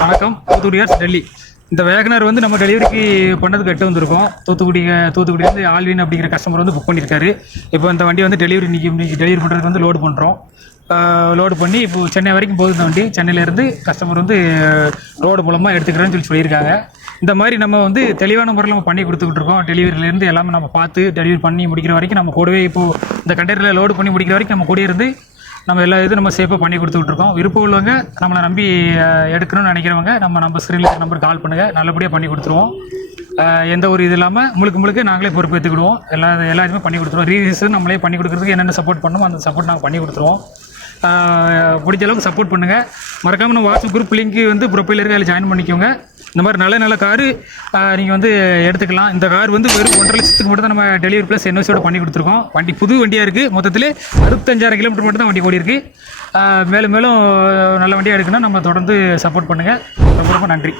வணக்கம். தூத்துக்குடியார்ஸ் டெல்லி. இந்த வேகனர் வந்து நம்ம டெலிவரிக்கு பண்ணதுக்கு எட்டு வந்திருக்கோம். தூத்துக்குடியிலேருந்து ஆல்வின் அப்படிங்கிற கஸ்டமர் வந்து புக் பண்ணியிருக்காரு. இப்போ இந்த வண்டி வந்து இன்னைக்கு டெலிவரி பண்ணுறதுக்கு வந்து லோடு பண்ணுறோம். லோடு பண்ணி இப்போ சென்னை வரைக்கும் போகுது. இந்த வண்டி சென்னையிலேருந்து கஸ்டமர் வந்து ரோடு மூலமாக எடுத்துக்கிறேன்னு சொல்லியிருக்காங்க. இந்த மாதிரி நம்ம வந்து தெளிவான முறையில் நம்ம பண்ணி கொடுத்துக்கிட்டு இருக்கோம். டெலிவரியிலேருந்து எல்லாமே நம்ம பார்த்து டெலிவரி பண்ணி முடிக்கிற வரைக்கும் நம்ம கூடவே இப்போது இந்த கண்டெய்னரில் லோடு பண்ணி முடிக்கிற வரைக்கும் நம்ம கூடவே இருந்து நம்ம எல்லா இதுவும் நம்ம சேஃபாக பண்ணி கொடுத்துக்கிட்டு இருக்கோம். விருப்பம் உள்ளவங்க நம்மளை நம்பி எடுக்கணும்னு நினைக்கிறவங்க நம்ம ஸ்க்ரீனில் நம்பர் கால் பண்ணுங்கள். நல்லபடியாக பண்ணி கொடுத்துருவோம். எந்த ஒரு இது இல்லாமல் முழுக்க நாங்களே பொறுப்பு எடுத்துக்கிடுவோம். எல்லா இதுவுமே பண்ணி கொடுத்துருவோம். ரீசன் நம்மளே பண்ணி கொடுக்குறதுக்கு என்னென்ன சப்போர்ட் பண்ணணுமோ அந்த சப்போர்ட் நாங்கள் பண்ணி கொடுத்துருவோம். முடிஞ்ச அளவுக்கு சப்போர்ட் பண்ணுங்கள். மறக்காமல் நம்ம வாட்ஸ்அப் குரூப் லிங்க்கு வந்து ப்ரொஃபைல் இருக்க அதில் ஜாயின் பண்ணிக்கோங்க. இந்த மாதிரி நல்ல காரு நீங்கள் வந்து எடுத்துக்கலாம். இந்த கார் வந்து வெறும் 1.5 லட்சத்துக்கு மட்டும் தான் நம்ம டெலிவரி ப்ளஸ் என்ஓசியோட பண்ணி கொடுத்துருக்கோம். வண்டி புது வண்டியாக இருக்குது. மொத்தத்தில் 65,000 கிலோமீட்டர் மட்டும் தான் வண்டி ஓடி இருக்குது. மேலும் நல்ல வண்டியாக எடுக்கணும். நம்ம தொடர்ந்து சப்போர்ட் பண்ணுங்கள். ரொம்ப நன்றி.